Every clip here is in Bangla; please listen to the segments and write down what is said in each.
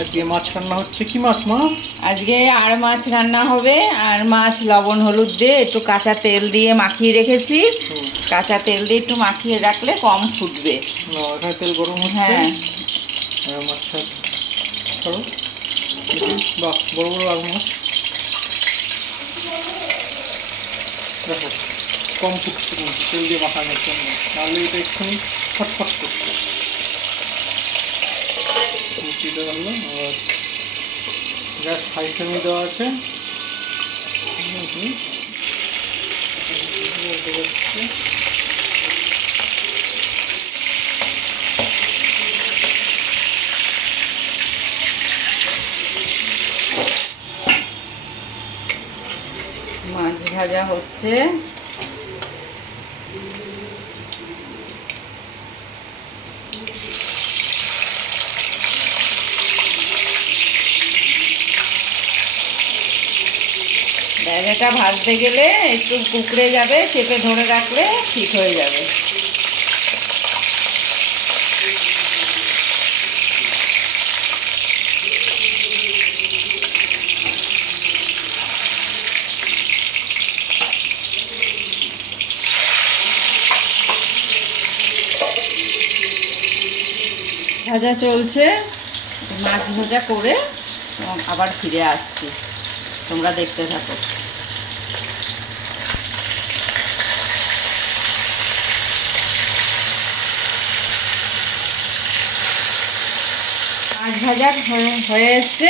আজকে মাছ রান্না হচ্ছে। কি মাছ মা? আজকে আর মাছ রান্না হবে। আর মাছ লবণ হলুদ দিয়ে একটু কাঁচা তেল দিয়ে মাখিয়ে রেখেছি। কাঁচা তেল দিয়ে একটু মাখিয়ে রাখলে কম ফুটবে। এখানে তেল গরম হচ্ছে। হ্যাঁ, মাছটা ছাড়ো। বাহ, বড় বড় আর মাছ। দেখো কম ফুটছে তেল দিয়ে মাখানোর জন্য, নাহলে এটা এক্ষুনি ফটফট করছে। মিষ্টিটা রাখলাম। আবার গ্যাস হাই ফ্লেমে দেওয়া আছে। মাছ ভাজা হচ্ছে। ডায়রাটা ভাজতে গেলে একটু কুকড়ে যাবে, চেপে ধরে রাখলে ঠিক হয়ে যাবে। ভাজা চলছে, মাছ ভাজা করে আবার ফিরে আসছি, তোমরা দেখতে থাকো। মাছ ভাজা হয়ে এসছে।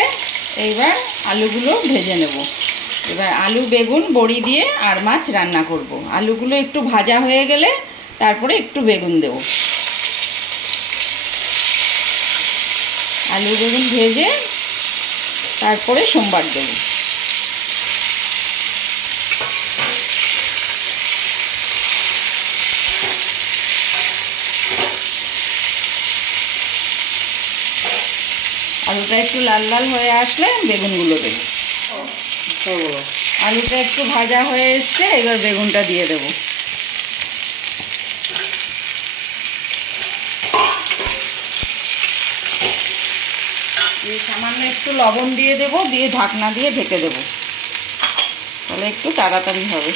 এইবার আলুগুলো ভেজে নেব। এবার আলু বেগুন বড়ি দিয়ে আর মাছ রান্না করব। আলুগুলো একটু ভাজা হয়ে গেলে তারপরে একটু বেগুন দেব। আলু বেগুন ভেজে তারপরে সোমবার দেব। আলুটা একটু লাল লাল হয়ে আসলে বেগুনগুলো দেব। আলুটা একটু ভাজা হয়ে এসছে, এবার বেগুনটা দিয়ে দেব। সামান্য একটু লবণ দিয়ে দেব, দিয়ে ঢাকনা দিয়ে ঢেকে দেব, তাহলে একটু তাড়াতাড়ি হবে।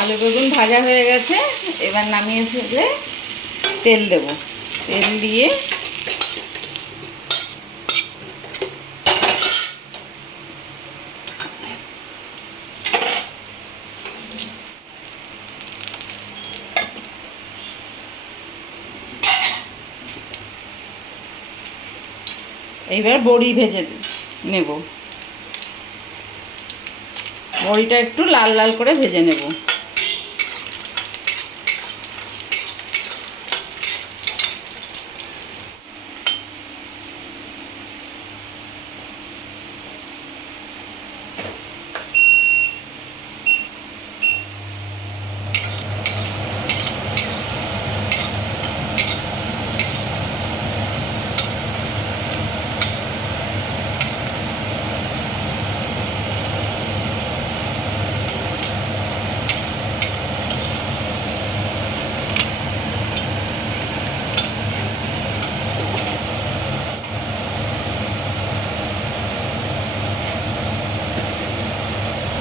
আলু বেগুন ভাজা হয়ে গেছে, এবার নামিয়ে ফেলে তেল দেব। তেল দিয়ে এইবার বড়ি ভেজে নেব। বড়িটা একটু লাল লাল করে ভেজে নেব।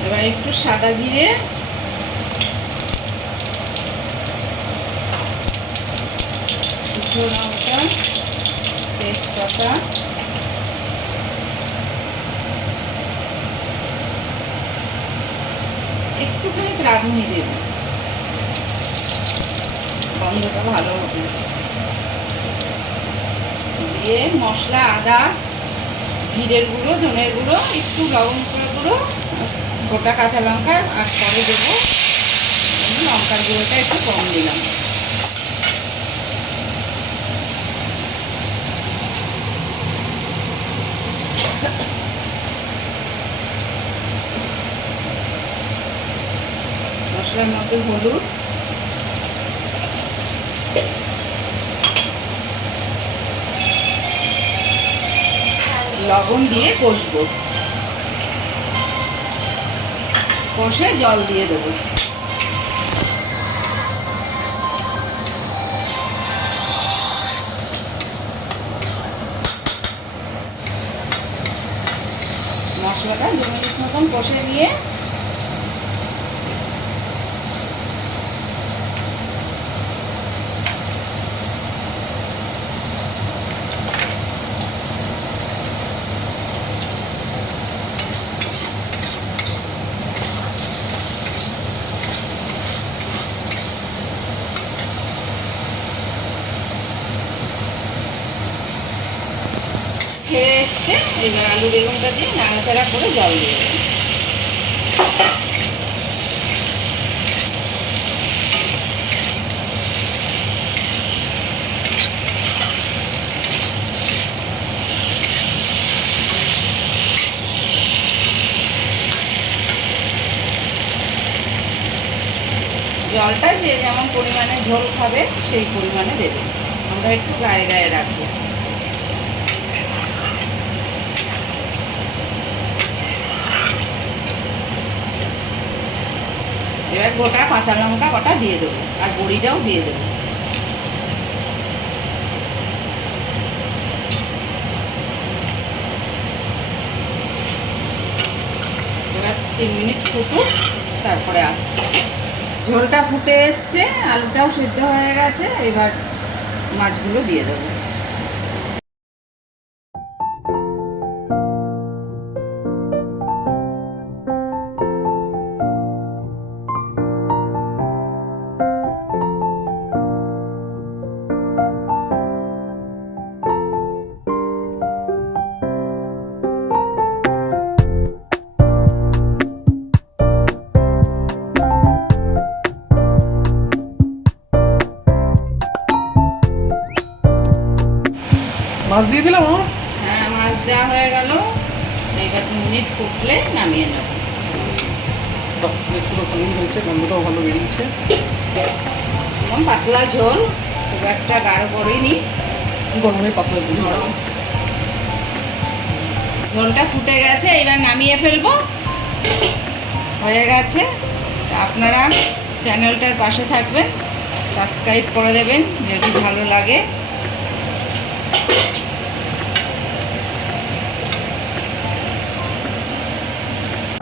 এবার একটু সাদা জিরে, শুকনো লঙ্কা, তেজপাতা, একটুখানি রাঁধুনি দেব, গন্ধটা ভালো হবে। দিয়ে মশলা আদা, জিরের গুঁড়ো, ধনের গুঁড়ো, একটু লবঙ্গের গুঁড়ো, গোটা কাঁচা লঙ্কা আর পরে দেবো। লঙ্কার গুঁড়োটা একটু কম দিলাম। মশলার মধ্যে হলুদ, লবণ দিয়ে কষবো, কষে জল দিয়ে দেবো। মশলাটা 2 মিনিট মতন কষে নিয়ে খেয়ে এসছে, এবার আলু বেগুনটা দিয়ে নাড়াচাড়া করে জল দিয়ে দেবো। জলটা যে যেমন পরিমাণে ঝোল খাবে সেই পরিমাণে দেবে, আমরা একটু গায়ে গায়ে রাখবো। এবার গোটা কাঁচা লঙ্কা কটা দিয়ে দেবো আর বড়িটাও দিয়ে দেবো। এবার 3 মিনিট ফুটুক, তারপরে আসছে। ঝোলটা ফুটে এসছে, আলুটাও সিদ্ধ হয়ে গেছে, এবার মাছগুলো দিয়ে দেবো। মাছ দিয়ে দিলাম আমার। হ্যাঁ, মাছ দেওয়া হয়ে গেল। এবার 2 মিনিট ফুটলে নামিয়ে নেব। পুরো ভালোই হয়েছে, গন্ধটাও ভালো বেরিয়েছে। এবং পাতলা ঝোল, খুব একটা গাঢ় করিনি, গরমে পাতলা ঝোল। ঝোলটা ফুটে গেছে, এবার নামিয়ে ফেলবো। হয়ে গেছে। আপনারা চ্যানেলটার পাশে থাকবেন, সাবস্ক্রাইব করে দেবেন যদি ভালো লাগে।